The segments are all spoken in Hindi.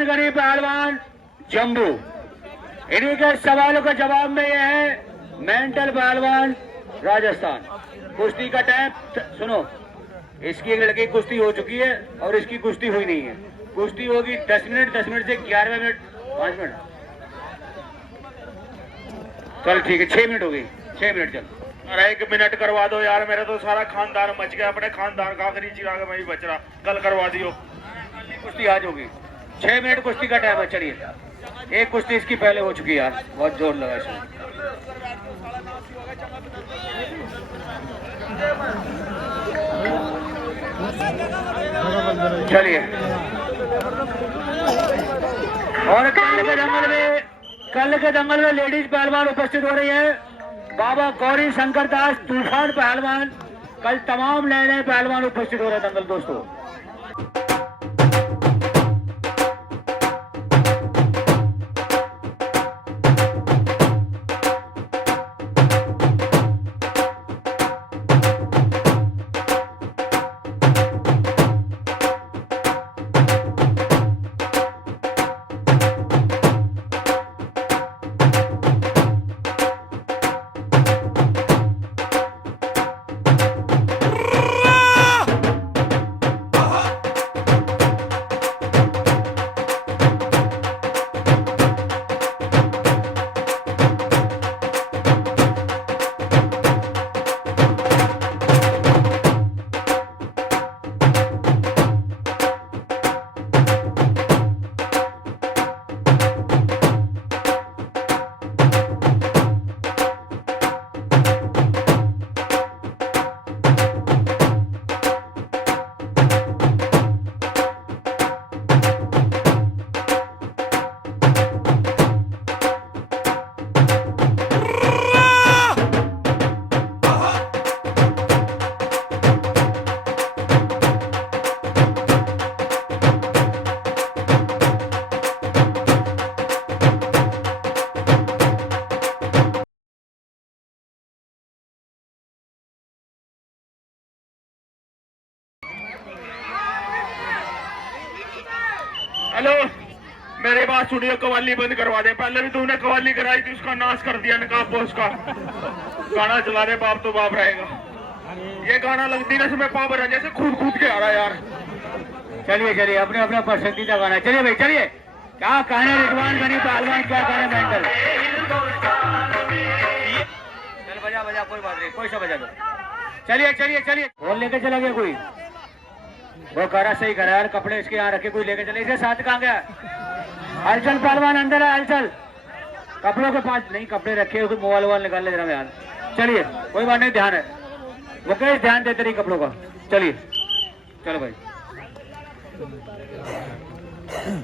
गरीब पहलवान जम्बू, इन्हीं के सवालों का जवाब में ये है मेंटल पहलवान राजस्थान। कुश्ती का टाइम सुनो, इसकी एक लड़की कुश्ती हो चुकी है और इसकी कुश्ती हुई नहीं है। कुश्ती होगी 10 मिनट, 10 मिनट से 11 मिनट 5 मिनट, चल ठीक है 6 मिनट हो गई, 6 मिनट चल। अरे 1 मिनट करवा दो यार, मेरा तो सारा खानदान मच गया, अपने खानदान का आखिरी चिराग मैं ही बच रहा, कल करवा दियो। कुश्ती आज होगी, 6 मिनट कुश्ती का टाइम है। चलिए एक कुश्ती इसकी पहले हो चुकी है यार, बहुत जोर लगा इसमें। चलिए, और कल के दंगल में लेडीज पहलवान उपस्थित हो रही है। बाबा गौरी शंकर दास तूफान पहलवान, कल तमाम नए नए पहलवान उपस्थित हो रहे हैं दंगल दोस्तों। हेलो, मेरी बात सुनिए, कवाली बंद करवा दे। पहले भी तूने कवाली कराई थी, उसका नाश कर दिया नकाब बोस का। गाना चला दे, बाप तो बाप रहेगा। ये गाना लगती ना इसमें पाप रहा, जैसे कूद कूद के आ रहा है यार। चलिए चलिए, अपने अपना पसंदीदा गाना। चलिए भाई चलिए, क्या कहने रिजवान गनी पहलवान, क्या कहने मेंटल। चल बजा बजा, कोई बात नहीं, कोई सा बजा दो। चलिए चलिए चलिए, और लेके चला गया कोई, वो करा सही करा यार, कपड़े इसके यहाँ रखे, कोई लेके चले। इसे साथ कहाँ गया? हलचल पहलवान अंदर है, हलचल कपड़ों के पास नहीं, कपड़े रखे, कोई मोबाइल वोबाइल निकाल ले जरा यार। चलिए कोई बात नहीं, ध्यान है मुकेश, ध्यान देते रही कपड़ों का। चलिए चलो भाई।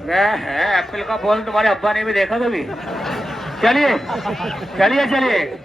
वह है एप्पल का फोन, तुम्हारे अब्बा ने भी देखा कभी। चलिए चलिए चलिए।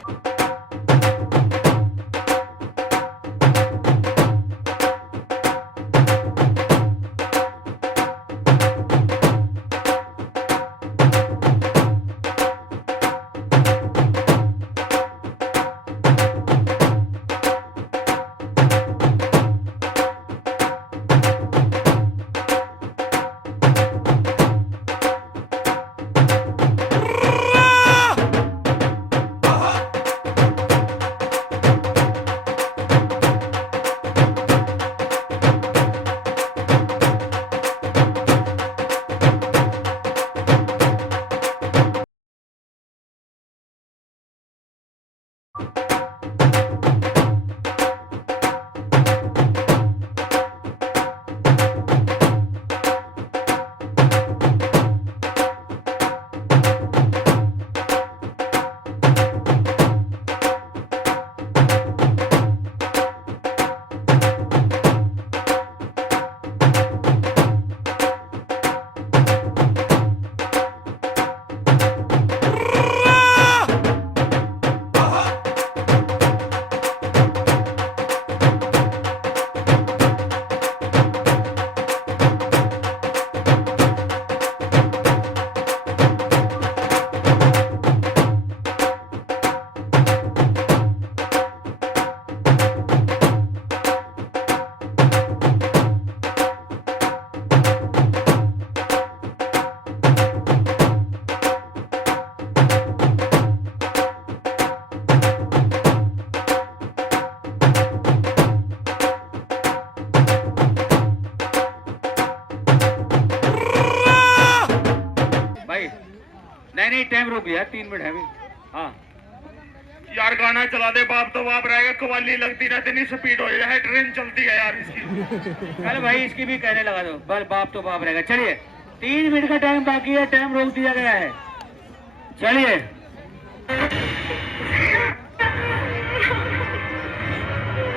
नहीं टाइम रुक गया 3 मिनट है अभी। हाँ यार गाना चला दे, बाप तो बाप रहेगा। कवाली लगती ना इतनी स्पीड हो जाए, ट्रेन चलती है यार इसकी। चल भाई इसकी भी कहने लगा दो, बल बाप तो बाप रहेगा। चलिए 3 मिनट का टाइम बाकी है, टाइम रोक दिया गया है। चलिए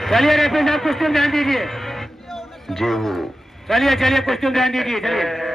चलिए रेफरी साहब कुछ तुम ध्यान दीजिए जी हूँ। चलिए चलिए कुछ तुम ध्यान दीजिए। चलिए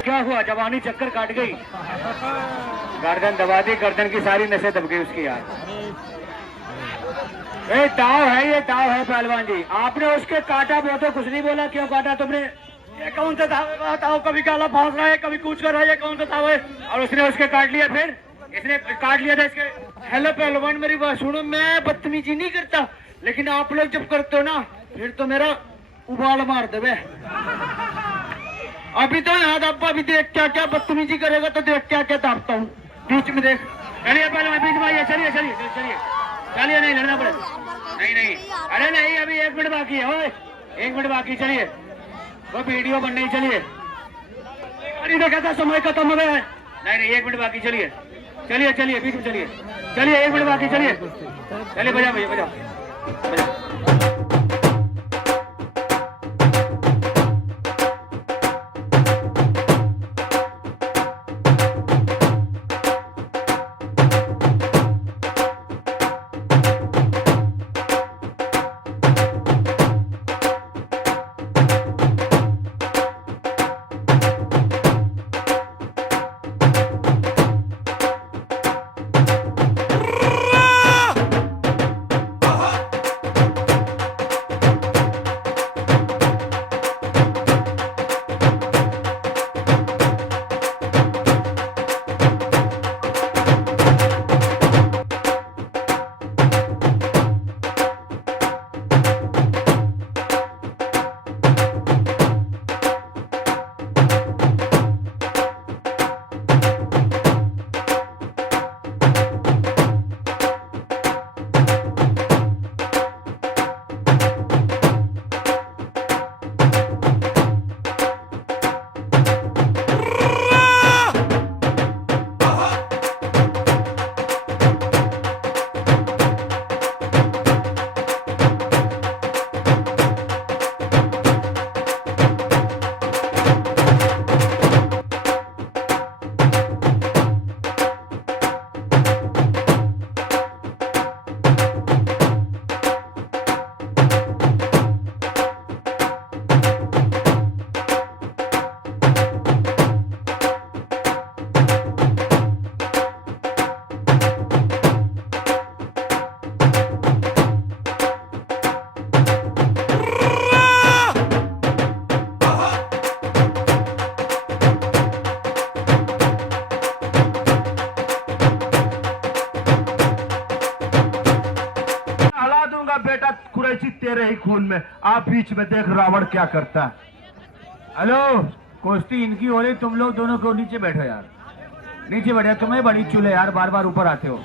क्या हुआ, जवानी चक्कर काट गई, गर्दन दबा दी, गर्दन की सारी नसें दब गई उसकी यार। ये दाव है, ये दाव है पहलवान जी। आपने उसके काटा, वो तो कुछ नहीं बोला, क्यों काटा तुमने? ये कौन सा दाव? कभी काला फांस रहा है, कभी कुछ कर रहा है, ये कौन सा दाव है? और उसने उसके काट लिया, फिर इसने काट लिया था इसके। हेलो पहलवान मेरी बात सुनो, मैं बदतमीजी नहीं करता, लेकिन आप लोग जब करते हो ना फिर तो मेरा उबाल मार दे। अभी तो याद अब्बा भी देख क्या क्या बदतमीजी करेगा, तो देख क्या क्या दाबता हूँ बीच में, देख। चलिए पहले बीच में आइए, चलिए चलिए चलिए चलिए, नहीं लड़ना पड़े, नहीं नहीं, अरे नहीं अभी 1 मिनट बाकी है, ओए 1 मिनट बाकी, चलिए वो वीडियो बन नहीं, चलिए अरे देखा था समय खत्म हो गया है, नहीं नहीं 1 मिनट बाकी, चलिए चलिए चलिए बीच में चलिए, चलिए 1 मिनट बाकी, चलिए चलिए बजा भैया बजा बजा। ही खून में। आप बीच में देख रावण क्या करता है। हेलो, कुश्ती इनकी हो रही, तुम लोग दोनों को नीचे बैठो यार, नीचे बैठो। तुम्हें बड़ी चूल्हे यार, बार बार ऊपर आते हो।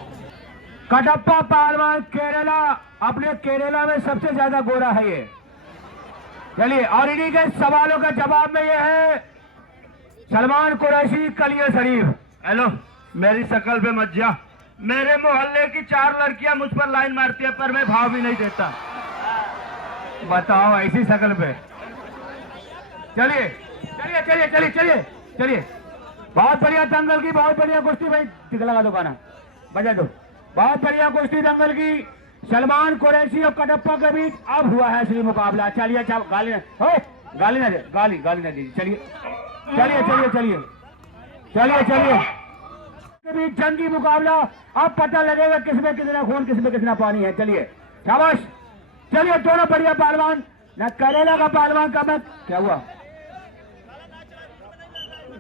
कटप्पा पहलवान केरला, अपने केरला में सबसे ज्यादा गोरा है ये। चलिए, और इन्हीं के सवालों का जवाब में ये है सलमान कुरैशी, कलिया शरीफ। हेलो, मेरी शक्ल पे मत जा। मेरे मोहल्ले की 4 लड़कियां मुझ पर लाइन मारती है, पर मैं भाव भी नहीं देता। बताओ ऐसी शक्ल पे। चलिए चलिए चलिए चलिए चलिए चलिए, बहुत बढ़िया दंगल की, बहुत बढ़िया कुश्ती भाई। टिक लगा दो, गाना बजा दो। बहुत बढ़िया कुश्ती दंगल की सलमान कुरैशी और कटप्पा के बीच अब हुआ है असली मुकाबला। चलिए, गाली ना दे, गाली ना दी। चलिए चलिए चलिए चलिए चलिए चलिए, के बीच जंगी मुकाबला। अब पता लगेगा किसमें कितना खून, किसमें कितना पानी है। चलिए, शाबाश। चलिए, दोनों बढ़िया पहलवान। न करेला का पहलवान का मैं क्या हुआ?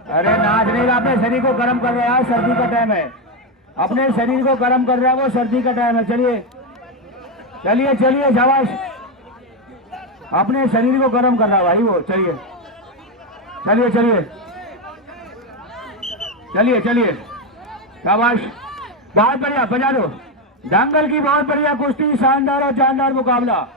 अरे नाच नहीं रहा, अपने शरीर को गर्म कर रहा है, सर्दी का टाइम है। अपने शरीर को गर्म कर रहा है, वो सर्दी का टाइम है। चलिए चलिए चलिए, शाबाश। अपने शरीर को गर्म कर रहा है भाई वो। चलिए चलिए चलिए चलिए चलिए, शाबाश, बहुत बढ़िया, बजा दो। दंगल की बहुत बढ़िया कुश्ती, शानदार और जानदार मुकाबला।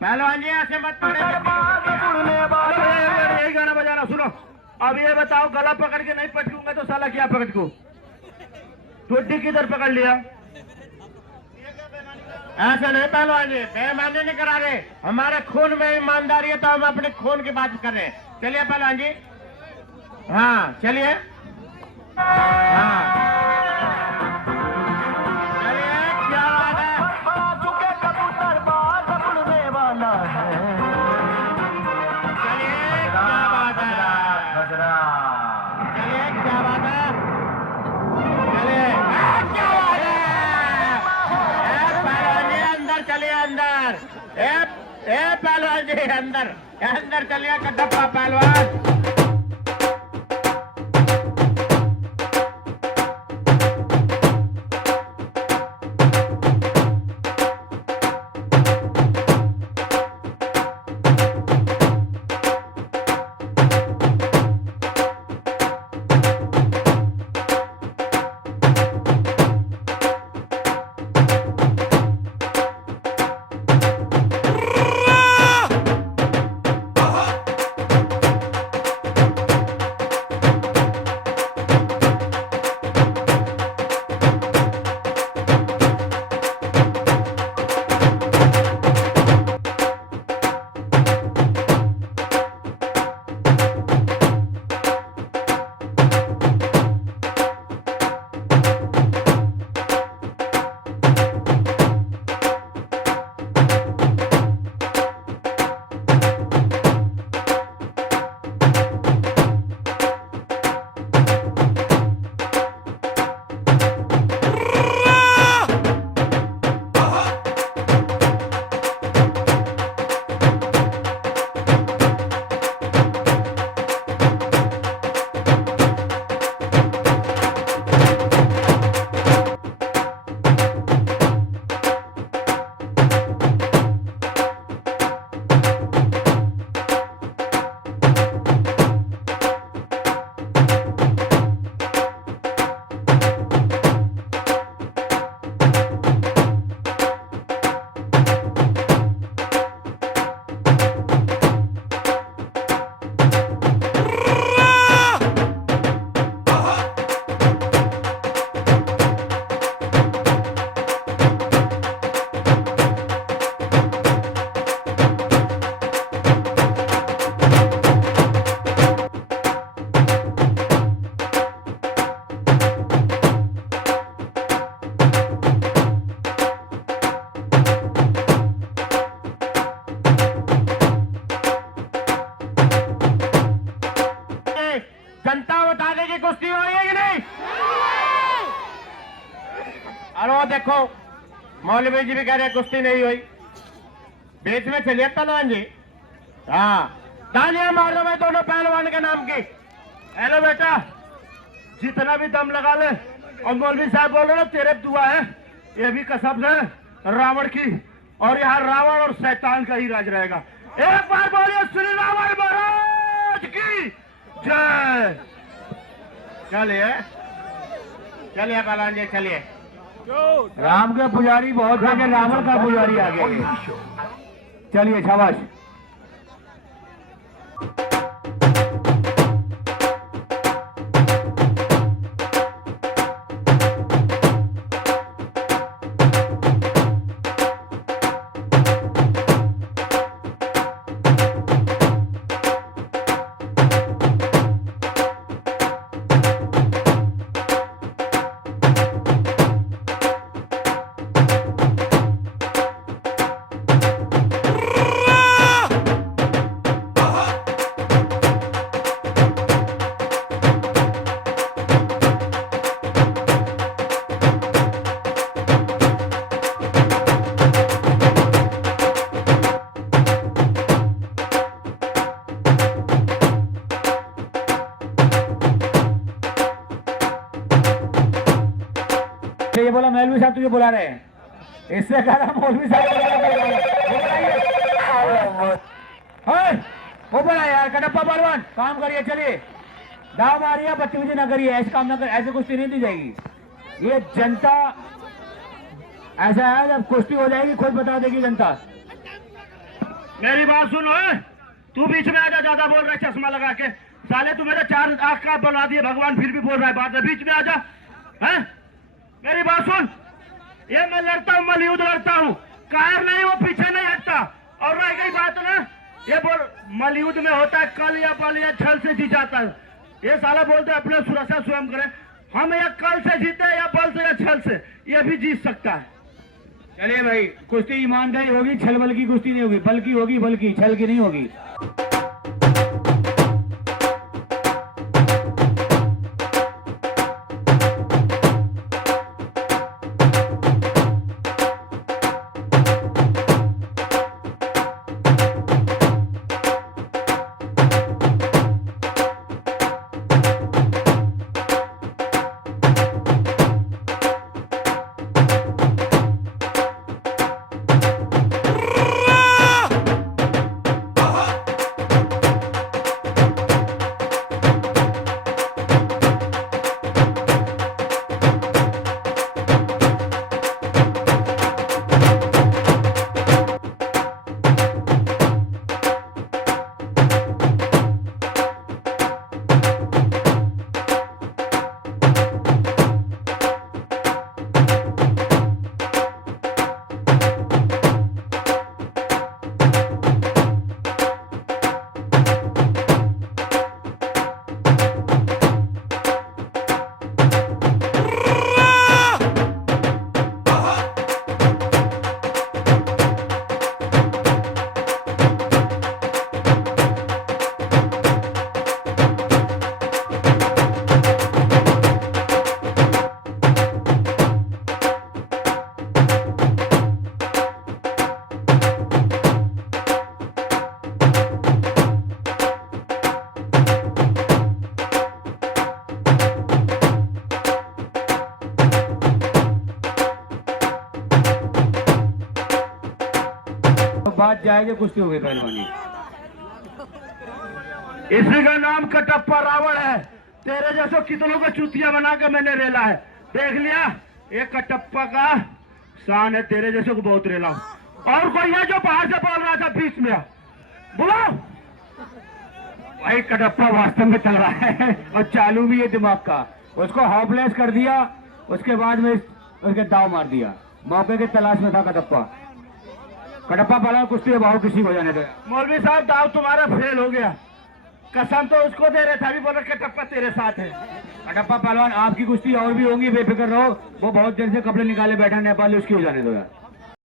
पहलवान जी ऐसे मत पड़े। यही गाना बजाना सुनो। अब ये बताओ, गला पकड़ के नहीं पटकूंगा तो साला क्या पकड़ को? टुड्डी किधर पकड़ लिया? ऐसा नहीं पहलवान जी, बेईमानी नहीं करा रहे। हमारे खून में ईमानदारी है, तो हम अपने खून की बात कर रहे हैं। चलिए पहलवान जी, हाँ चलिए, हाँ चलिए, क्या बात है। चलिए, क्या बात है। चलिए, क्या बात है। चलिए, क्या बात है। पहलवान जी अंदर चलिए, अंदर। पहलवान जी अंदर, अंदर चलिए कटप्पा पहलवान। और वो देखो मौलवी जी भी कह रहे कुश्ती नहीं हुई, बीच में चलिए पहलवान जी। हाँ, तालियां मार दो भाई दोनों पहलवान के नाम की। हेलो बेटा, जितना भी दम लगा ले। और मौलवी साहब बोल रहे ना तेरे दुआ है, ये भी कसम है रावण की, और यहाँ रावण और शैतान का ही राज रहेगा। एक बार बोलिए श्री रावण महाराज की जय। चलिए चलिए पहलवान जी चलिए। राम के पुजारी बहुत है, रावण का पुजारी आ गया। चलिए शाबाश। ये बोला मौलवी साहब तुझे बुला रहे हैं, इससे कह रहा मौलवी साहब वो बोला यार कटप्पा पहलवान काम करिए। चलिए दाव मारिए, बदतमीजी ना करिए, ऐसे काम ना कर, ऐसे कुश्ती नहीं दी जाएगी। ये जनता ऐसा है, जब कुश्ती हो जाएगी खुद बता देगी जनता। मेरी बात सुनो, तू बीच में आजा, ज्यादा बोल रहा है चश्मा लगा के। साले तू मेरे 4 आंख का बना दिए भगवान, फिर भी बोल रहा है बात में, बीच में आजा। हैं मेरी बात सुन, ये मैं लड़ता हूँ, मलयुद्ध लड़ता हूँ, कायर नहीं, वो पीछे नहीं हटता। और रह गई बात ना, ये बोल मलयुद्ध में होता है कल या बल या छल से जीत जाता है। ये साला बोलते हैं अपने सुरक्षा स्वयं करें, हम या कल से जीते या बल से या छल से, ये भी जीत सकता है। चलिए भाई, कुश्ती ईमानदारी होगी, छल बल की कुश्ती नहीं होगी, बल की होगी, बल की, छल की नहीं होगी। बात जाएगी, कुश्ती हो गई पहलवानी। इसी का नाम कटप्पा रावण है। तेरे जैसो कितनों को चुतिया बना के मैंने रेला है, देख लिया। ये कटप्पा का शान है, तेरे जैसे को बहुत रेला। और कोई है जो बाहर से बोल रहा था बीच में, बोलो। भाई कटप्पा वास्तव में चल रहा है और चालू भी है दिमाग का। उसको हॉपलेस कर दिया, उसके बाद में उसके दाव मार दिया। मौके की तलाश में था कटप्पा। कटप्पा पहला कुश्ती भाव किसी को जाने दो। मौलवी साहब दाव तुम्हारा फेल हो गया, कसम तो उसको दे रहे थे, अभी बोल रहे कटप्पा तेरे साथ है। कटप्पा पहलवान आपकी कुश्ती और भी होंगी, बेफिक्र रहो। वो बहुत देर से कपड़े निकाले बैठा नेपाली, उसकी हो जाने दो यार।